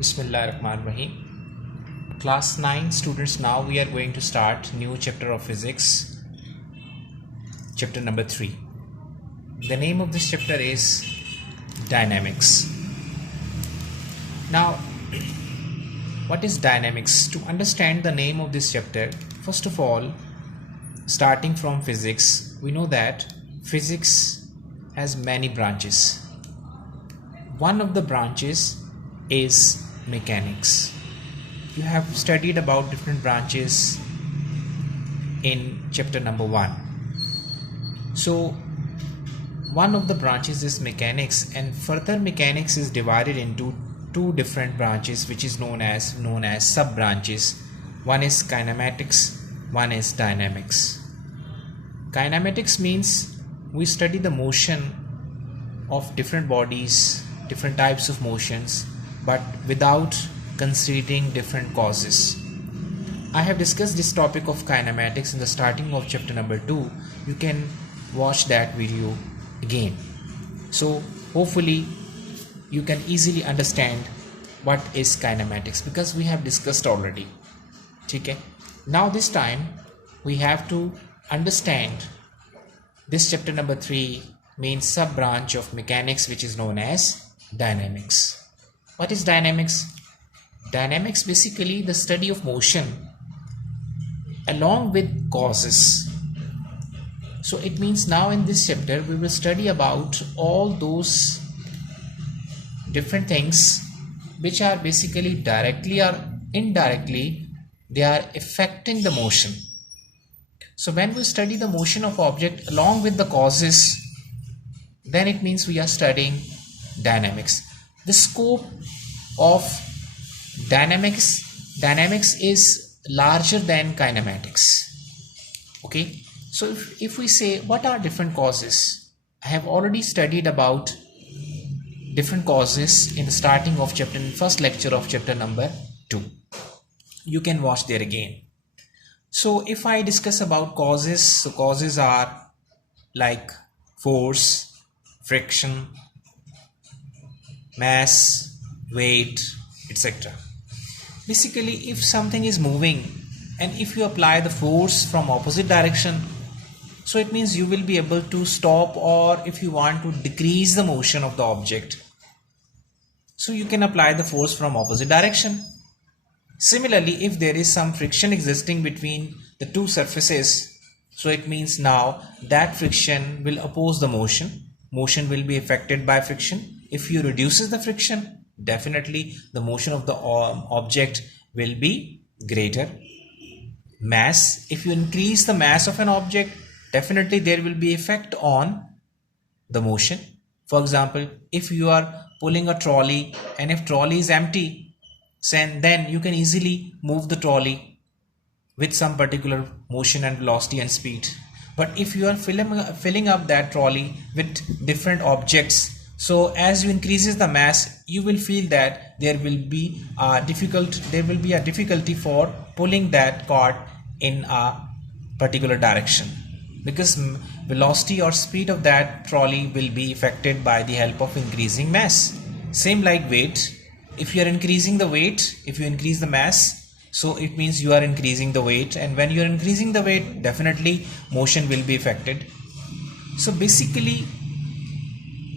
Bismillahirrahmanirrahim. Class 9 students, now we are going to start new chapter of physics, chapter number 3. The name of this chapter is dynamics. Now, what is dynamics? To understand the name of this chapter, first of all, starting from physics, we know that physics has many branches. One of the branches is mechanics. You have studied about different branches in chapter number 1. So one of the branches is mechanics, and further mechanics is divided into two different branches which is known as sub branches. One is kinematics, one is dynamics. Kinematics means we study the motion of different bodies, different types of motions, but without considering different causes. I have discussed this topic of kinematics in the starting of chapter number 2. You can watch that video again. So hopefully you can easily understand what is kinematics, because we have discussed already. Okay? Now this time we have to understand this chapter number 3 main sub branch of mechanics, which is known as dynamics. What is dynamics? Dynamics basically the study of motion along with causes. So it means now in this chapter we will study about all those different things which are basically directly or indirectly they are affecting the motion. So when we study the motion of object along with the causes, then it means we are studying dynamics. The scope of dynamics is larger than kinematics. Okay, so if we say what are different causes, I have already studied about different causes in the starting of chapter, in first lecture of chapter number 2. You can watch there again. So if I discuss about causes, so causes are like force, friction, mass, weight, etc. Basically, if something is moving and if you apply the force from opposite direction, so it means you will be able to stop, or if you want to decrease the motion of the object, so you can apply the force from opposite direction. Similarly, if there is some friction existing between the two surfaces, so it means now that friction will oppose the motion. Motion will be affected by friction. If you reduces the friction, definitely the motion of the object will be greater. Mass, if you increase the mass of an object, definitely there will be effect on the motion. For example, if you are pulling a trolley and if trolley is empty, then you can easily move the trolley with some particular motion and velocity and speed. But if you are filling up that trolley with different objects, so as you increases the mass, you will feel that there will be a difficulty for pulling that cart in a particular direction, because velocity or speed of that trolley will be affected by the help of increasing mass. Same like weight. If you are increasing the weight, if you increase the mass, so it means you are increasing the weight, and when you are increasing the weight, definitely motion will be affected. So basically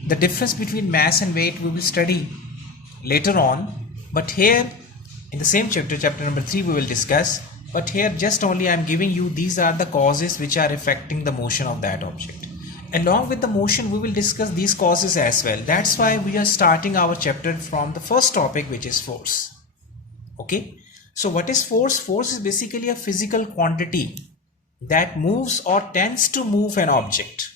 the difference between mass and weight we will study later on, but here in the same chapter, chapter number 3, we will discuss. But here just only I am giving you these are the causes which are affecting the motion of that object. Along with the motion we will discuss these causes as well. That's why we are starting our chapter from the first topic, which is force. Okay, so what is force? Force is basically a physical quantity that moves or tends to move an object.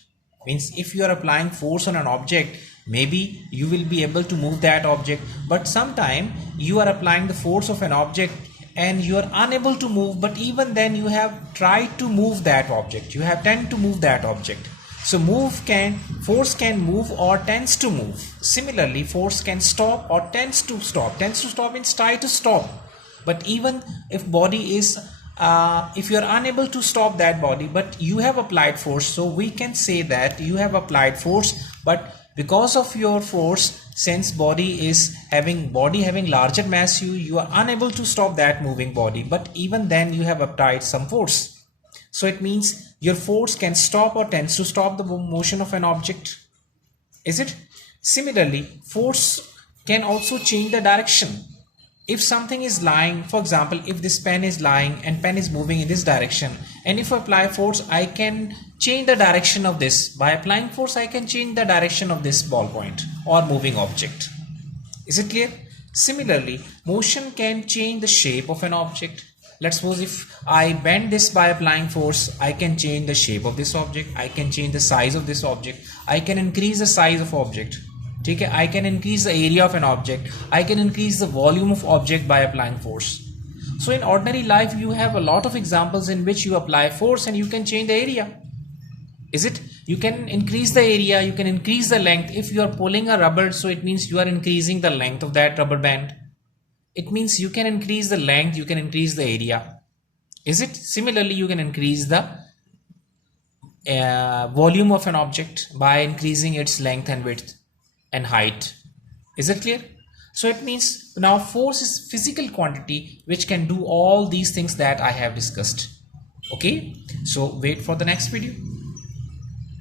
Means if you are applying force on an object, maybe you will be able to move that object, but sometime you are applying the force of an object and you are unable to move, but even then you have tried to move that object, you have tend to move that object. So force can move or tends to move. Similarly, force can stop or tends to stop. Tends to stop means try to stop. But even if body is if you are unable to stop that body, but you have applied force, so we can say that you have applied force, but because of your force since body having larger mass, you are unable to stop that moving body, but even then you have applied some force. So it means your force can stop or tends to stop the motion of an object. Is it? Similarly, force can also change the direction. If something is lying, for example, if this pen is lying and pen is moving in this direction, and if I apply force, I can change the direction of this. By applying force, I can change the direction of this ballpoint or moving object. Is it clear? Similarly, motion can change the shape of an object. Let's suppose if I bend this by applying force, I can change the shape of this object. I can change the size of this object. I can increase the size of object. Okay, I can increase the area of an object. I can increase the volume of object by applying force. So in ordinary life, you have a lot of examples in which you apply force and you can change the area. Is it? You can increase the area, you can increase the length. If you are pulling a rubber, so it means you are increasing the length of that rubber band. It means you can increase the length, you can increase the area. Is it? Similarly, you can increase the volume of an object by increasing its length and width and height. Is it clear? So it means now force is physical quantity which can do all these things that I have discussed. Okay, so wait for the next video.